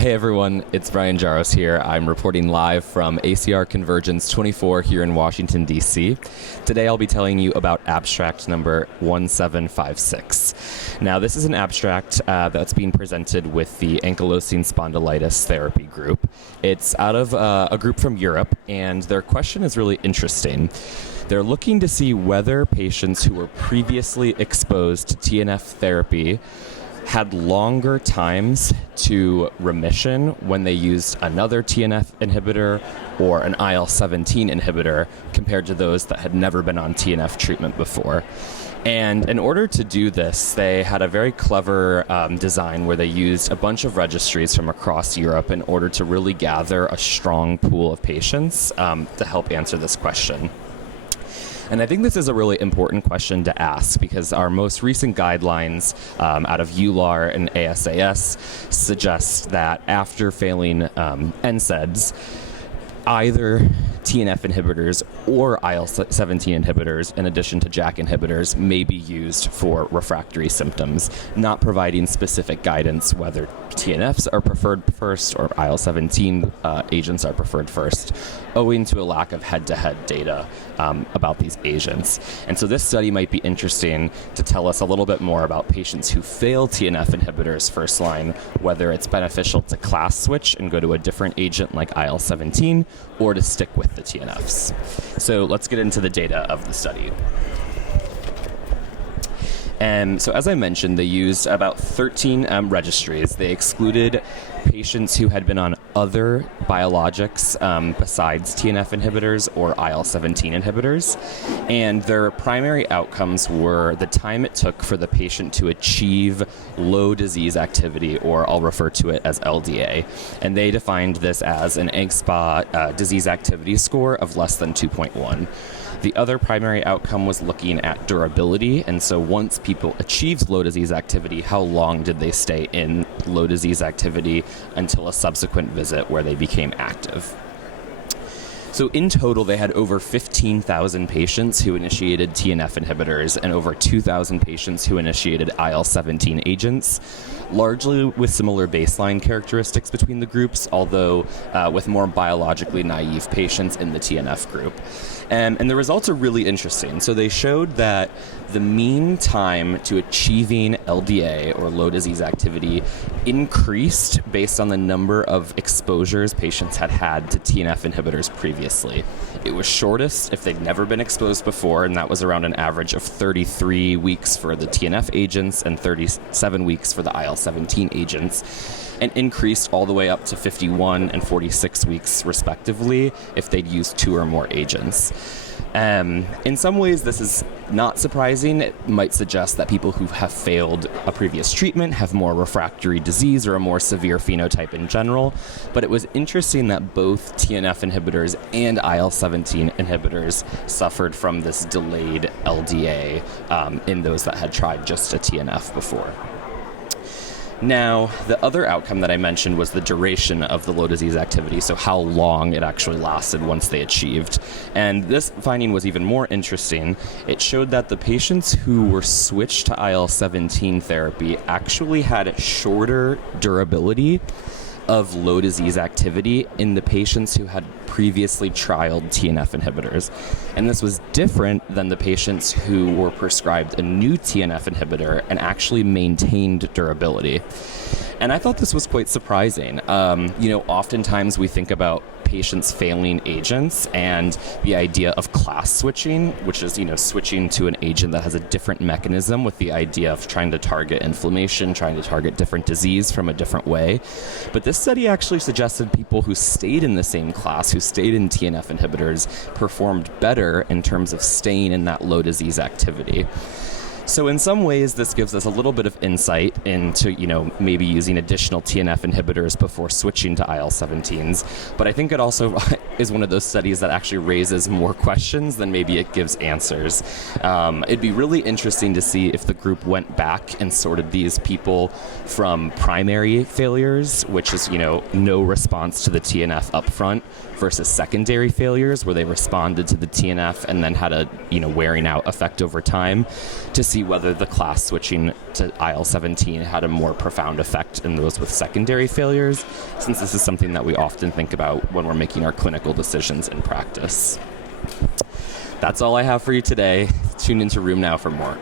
Hey everyone, it's Brian Jaros here. I'm reporting live from ACR Convergence 24 here in Washington, D.C. Today I'll be telling you about abstract number 1756. Now this is an abstract that's being presented with the ankylosing spondylitis therapy group. It's out of a group from Europe, and their question is really interesting. They're looking to see whether patients who were previously exposed to TNF therapy had longer times to remission when they used another TNF inhibitor or an IL-17 inhibitor compared to those that had never been on TNF treatment before. And in order to do this, they had a very clever design where they used a bunch of registries from across Europe in order to really gather a strong pool of patients to help answer this question. And I think this is a really important question to ask because our most recent guidelines out of EULAR and ASAS suggest that after failing NSAIDs, either TNF inhibitors or IL-17 inhibitors, in addition to JAK inhibitors, may be used for refractory symptoms, not providing specific guidance whether TNFs are preferred first or IL-17 agents are preferred first, owing to a lack of head-to-head data about these agents. And so this study might be interesting to tell us a little bit more about patients who fail TNF inhibitors first line, whether it's beneficial to class switch and go to a different agent like IL-17 or to stick with the TNFs. So let's get into the data of the study. So as I mentioned, they used about 13 registries. They excluded patients who had been on other biologics besides TNF inhibitors or IL-17 inhibitors. And their primary outcomes were the time it took for the patient to achieve low disease activity, or I'll refer to it as LDA. And they defined this as an axSpA disease activity score of less than 2.1. The other primary outcome was looking at durability, and so once people achieved low disease activity, how long did they stay in low disease activity until a subsequent visit where they became active. So in total, they had over 15,000 patients who initiated TNF inhibitors and over 2,000 patients who initiated IL-17 agents, largely with similar baseline characteristics between the groups, although with more biologically naive patients in the TNF group. And the results are really interesting. So they showed that the mean time to achieving LDA, or low disease activity, increased based on the number of exposures patients had had to TNF inhibitors previously. It was shortest if they'd never been exposed before, and that was around an average of 33 weeks for the TNF agents and 37 weeks for the IL-17 agents, and increased all the way up to 51 and 46 weeks respectively if they'd used 2 or more agents. In some ways, this is not surprising. It might suggest that people who have failed a previous treatment have more refractory disease or a more severe phenotype in general. But it was interesting that both TNF inhibitors and IL-17 inhibitors suffered from this delayed LDA in those that had tried just a TNF before. Now, the other outcome that I mentioned was the duration of the low disease activity, so how long it actually lasted once they achieved. And this finding was even more interesting. It showed that the patients who were switched to IL-17 therapy actually had shorter durability of low disease activity in the patients who had previously trialed TNF inhibitors. And this was different than the patients who were prescribed a new TNF inhibitor and actually maintained durability. And I thought this was quite surprising. Oftentimes we think about patients failing agents and the idea of class switching, which is, switching to an agent that has a different mechanism with the idea of trying to target inflammation, trying to target different disease from a different way. But this study actually suggested people who stayed in the same class, who stayed in TNF inhibitors, performed better in terms of staying in that low disease activity. So in some ways, this gives us a little bit of insight into, maybe using additional TNF inhibitors before switching to IL-17s. But I think it also is one of those studies that actually raises more questions than maybe it gives answers. It'd be really interesting to see if the group went back and sorted these people from primary failures, which is, no response to the TNF up front, versus secondary failures where they responded to the TNF and then had a wearing out effect over time, to see whether the class switching to IL-17 had a more profound effect in those with secondary failures, since this is something that we often think about when we're making our clinical decisions in practice. That's all I have for you today. Tune into Room Now for more.